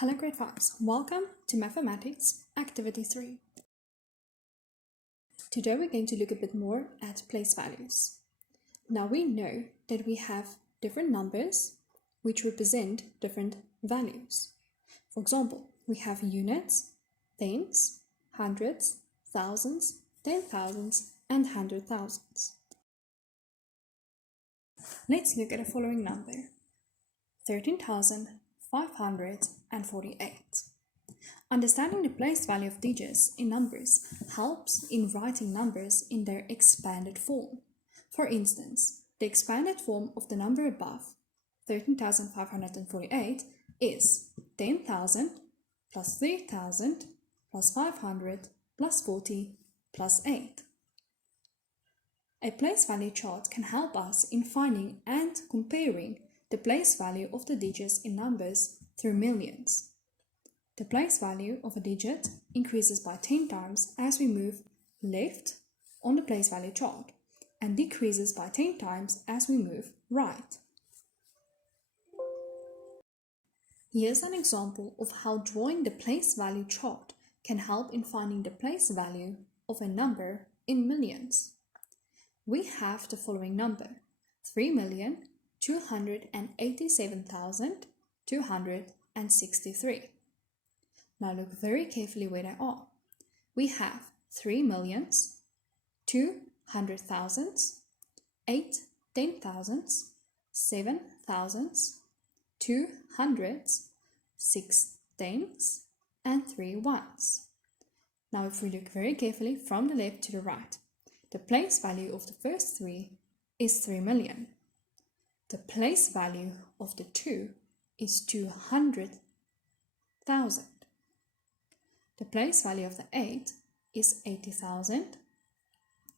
Hello grade 5s, welcome to Mathematics Activity 3. Today we're going to look a bit more at place values. Now we know that we have different numbers which represent different values. For example, we have units, tens, hundreds, thousands, 10,000s and 100,000s. Let's look at the following number, 13,548. Understanding the place value of digits in numbers helps in writing numbers in their expanded form. For instance, the expanded form of the number above, 13,548, is 10,000 plus 3,000 plus 500 plus 40 plus 8. A place value chart can help us in finding and comparing the place value of the digits in numbers through millions. The place value of a digit increases by 10 times as we move left on the place value chart and decreases by 10 times as we move right. Here's an example of how drawing the place value chart can help in finding the place value of a number in millions. We have the following number, 3,287,263. Now look very carefully where they are. We have 3 millions, 2 100,000s, 8 10,000s, 7 thousands, 2 hundreds, 6 tens, and 3 ones. Now if we look very carefully from the left to the right, the place value of the first 3 is 3 million. The place value of the 2 is 200,000. The place value of the 8 is 80,000.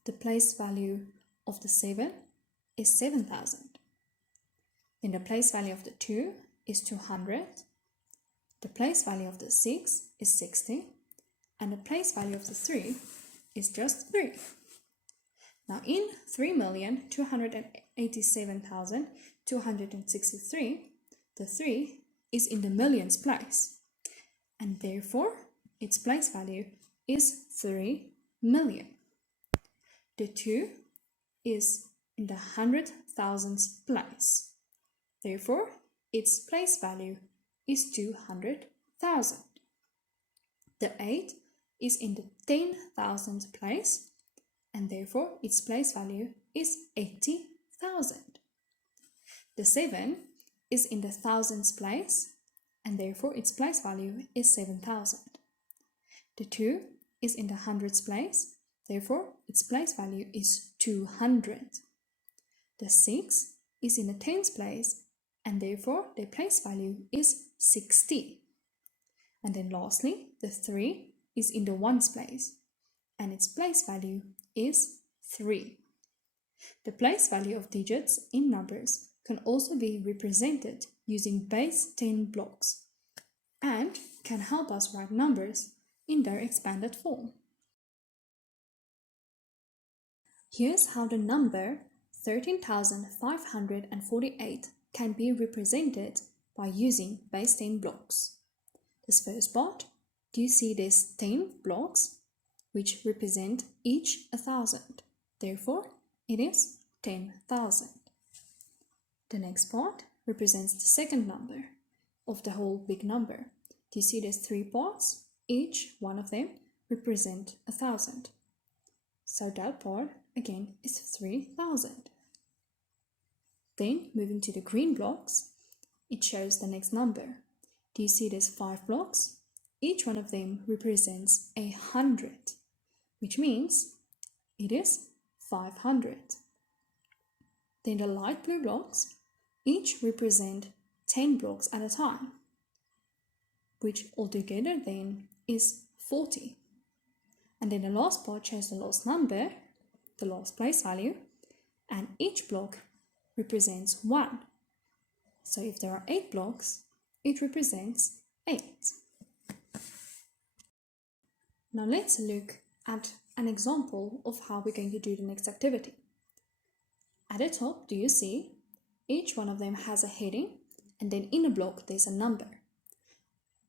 The place value of the 7 is 7,000. Then the place value of the 2 is 200. The place value of the 6 is 60. And the place value of the 3 is just 3. Now in 3,287,263, the 3 is in the millions place, and therefore its place value is 3 million. The 2 is in the 100,000s place, therefore its place value is 200,000. The 8 is in the 10,000th place, and therefore its place value is 80,000. The 7 is in the thousands place, and therefore its place value is 7,000. The 2 is in the hundreds place, therefore its place value is 200. The 6 is in the tens place, and therefore their place value is 60. And then lastly, the 3 is in the ones place, and its place value is 3. The place value of digits in numbers can also be represented using base 10 blocks and can help us write numbers in their expanded form. Here's how the number 13,548 can be represented by using base 10 blocks. This first part, do you see there's 10 blocks which represent each 1,000. Therefore, it is 10,000. The next part represents the second number of the whole big number. Do you see there's 3 parts? Each one of them represent 1,000. So that part again is 3,000. Then moving to the green blocks, it shows the next number. Do you see there's 5 blocks? Each one of them represents 100, which means it is 500. Then the light blue blocks, each represent 10 blocks at a time, which altogether then is 40. And then the last part shows the last number, the last place value, and each block represents 1. So if there are 8 blocks, it represents 8. Now let's look at an example of how we're going to do the next activity. At the top, do you see each one of them has a heading, and then in a block there's a number.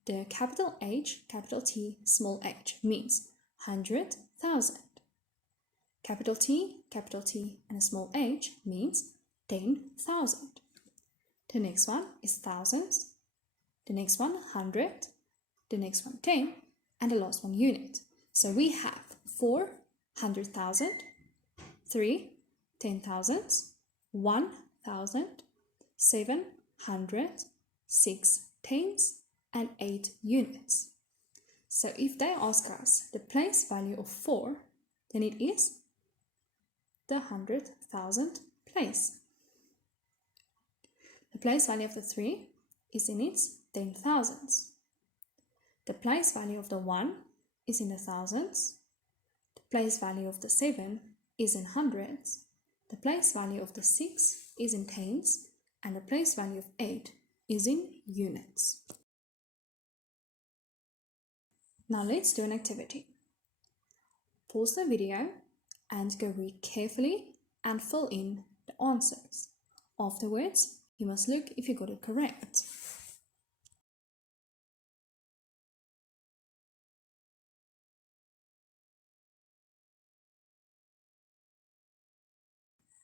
the capital H, capital T, small h means 100,000. Capital T, and a small h means 10,000. The next one is thousands. The next one, 100. The next one, 10. And the last one, unit. So we have 4, 100,000, 3, 10,000, 1,000, 7, 100, 6, tens, and 8 units. So if they ask us the place value of 4, then it is the 100,000 place. The place value of the 3 is in its 10,000s. The place value of the 1 is in the thousands. The place value of the 7 is in hundreds. The place value of the 6 is in tens. And the place value of 8 is in units. Now let's do an activity. Pause the video and go read carefully and fill in the answers. Afterwards, you must look if you got it correct.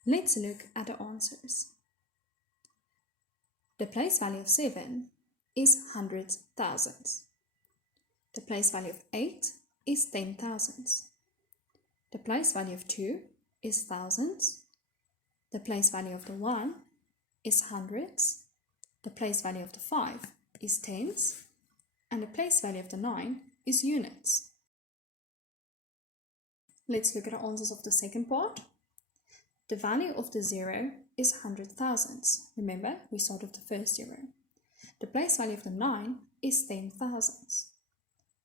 Let's look at the answers. The place value of 7 is hundreds thousands. The place value of 8 is 10,000s. The place value of 2 is thousands. The place value of the 1 is hundreds. The place value of the 5 is tens. And the place value of the 9 is units. Let's look at the answers of the second part. The value of the 0 is 100,000s. Remember, we start with the first 0. The place value of the 9 is 10,000s.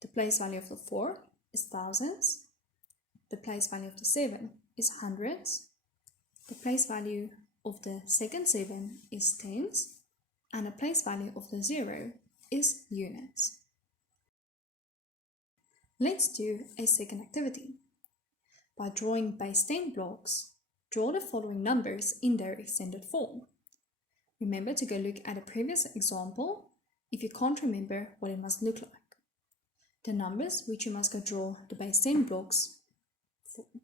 The place value of the 4 is thousands. The place value of the 7 is hundreds. The place value of the second 7 is tens. And the place value of the 0 is units. Let's do a second activity. By drawing base 10 blocks, draw the following numbers in their extended form. Remember to go look at a previous example if you can't remember what it must look like. The numbers which you must go draw the base 10 blocks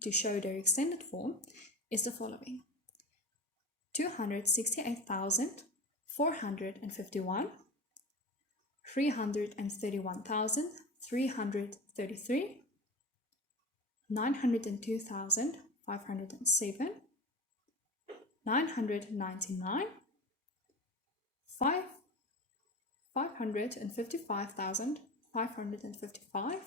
to show their extended form is the following: 268,451, 331,333, 902,507, 999, 555,555,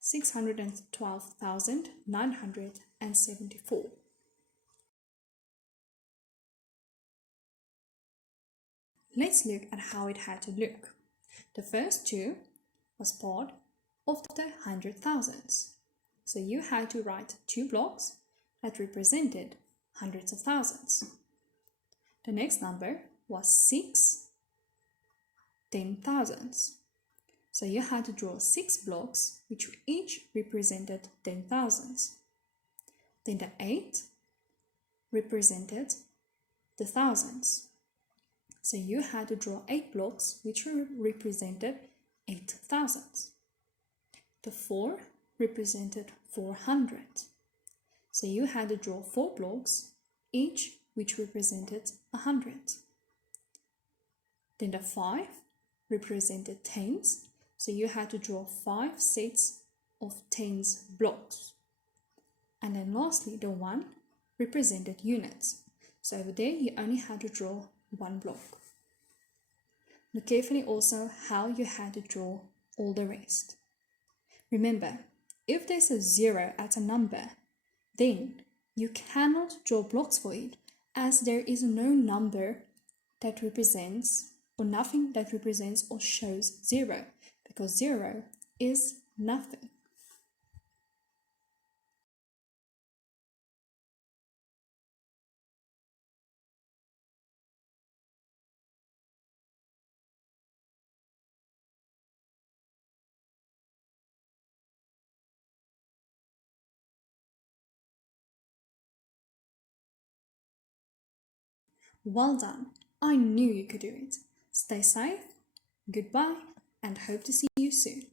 612,974. Let's look at how it had to look. The first 2 was part of the 100,000s. So you had to write 2 blocks that represented hundreds of thousands. The next number was 6 10,000s. So you had to draw 6 blocks which each represented 10,000s. Then the 8 represented the thousands. So you had to draw 8 blocks which represented 8,000s. The 4 represented 400. So you had to draw 4 blocks, each which represented 100. Then the 5 represented tens, so you had to draw 5 sets of tens blocks. And then lastly, the 1 represented units. So over there you only had to draw 1 block. Look carefully also how you had to draw all the rest. Remember, if there's a 0 at a number, then you cannot draw blocks for it, as there is no number that represents, or nothing that represents or shows 0, because 0 is nothing. Well done. I knew you could do it. Stay safe. Goodbye. and hope to see you soon.